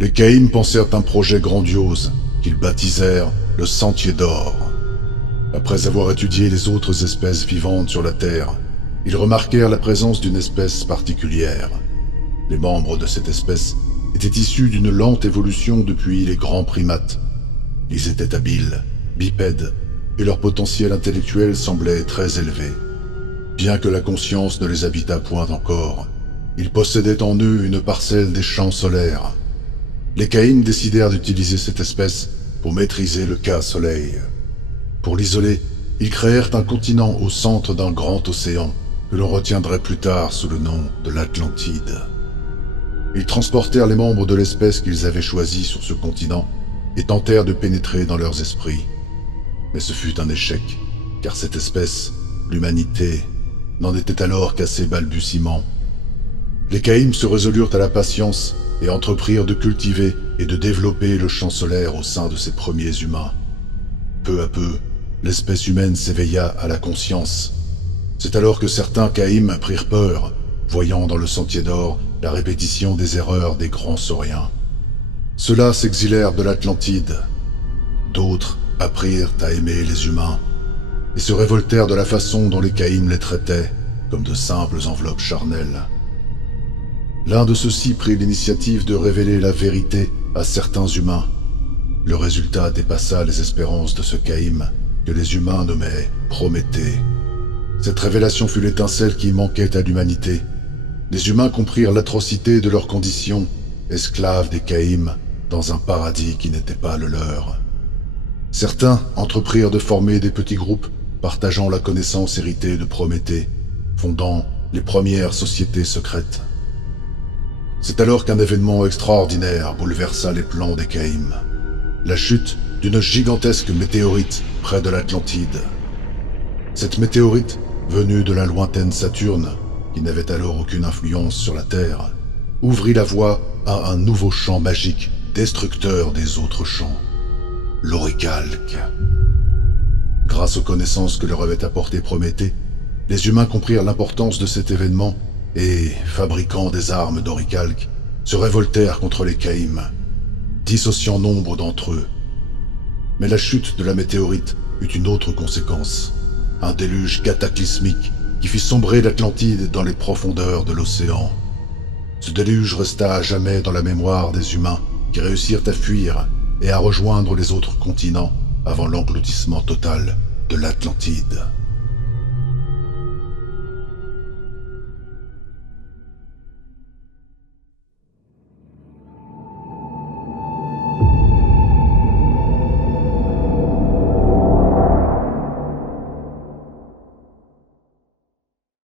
Les Caïms pensèrent un projet grandiose qu'ils baptisèrent le Sentier d'Or. Après avoir étudié les autres espèces vivantes sur la Terre, ils remarquèrent la présence d'une espèce particulière. Les membres de cette espèce étaient issus d'une lente évolution depuis les grands primates. Ils étaient habiles, bipèdes, et leur potentiel intellectuel semblait très élevé. Bien que la conscience ne les habitât point encore, ils possédaient en eux une parcelle des champs solaires. Les Caïms décidèrent d'utiliser cette espèce pour maîtriser le K-Soleil. Pour l'isoler, ils créèrent un continent au centre d'un grand océan que l'on retiendrait plus tard sous le nom de l'Atlantide. Ils transportèrent les membres de l'espèce qu'ils avaient choisis sur ce continent et tentèrent de pénétrer dans leurs esprits. Mais ce fut un échec, car cette espèce, l'humanité, n'en était alors qu'à ses balbutiements. Les Caïms se résolurent à la patience et entreprirent de cultiver et de développer le champ solaire au sein de ces premiers humains. Peu à peu, l'espèce humaine s'éveilla à la conscience. C'est alors que certains Caïms prirent peur, voyant dans le Sentier d'Or la répétition des erreurs des grands sauriens. Ceux-là s'exilèrent de l'Atlantide. D'autres apprirent à aimer les humains et se révoltèrent de la façon dont les Caïms les traitaient, comme de simples enveloppes charnelles. L'un de ceux-ci prit l'initiative de révéler la vérité à certains humains. Le résultat dépassa les espérances de ce Caïm que les humains nommaient Prométhée. Cette révélation fut l'étincelle qui manquait à l'humanité. Les humains comprirent l'atrocité de leurs conditions, esclaves des Caïms, dans un paradis qui n'était pas le leur. Certains entreprirent de former des petits groupes partageant la connaissance héritée de Prométhée, fondant les premières sociétés secrètes. C'est alors qu'un événement extraordinaire bouleversa les plans des Caïms. La chute d'une gigantesque météorite près de l'Atlantide. Cette météorite, venue de la lointaine Saturne, qui n'avait alors aucune influence sur la Terre, ouvrit la voie à un nouveau champ magique, destructeur des autres champs, l'oricalque. Grâce aux connaissances que leur avait apportées Prométhée, les humains comprirent l'importance de cet événement et, fabriquant des armes d'oricalque, se révoltèrent contre les Caïms, dissociant nombre d'entre eux. Mais la chute de la météorite eut une autre conséquence, un déluge cataclysmique qui fit sombrer l'Atlantide dans les profondeurs de l'océan. Ce déluge resta à jamais dans la mémoire des humains qui réussirent à fuir et à rejoindre les autres continents avant l'engloutissement total de l'Atlantide.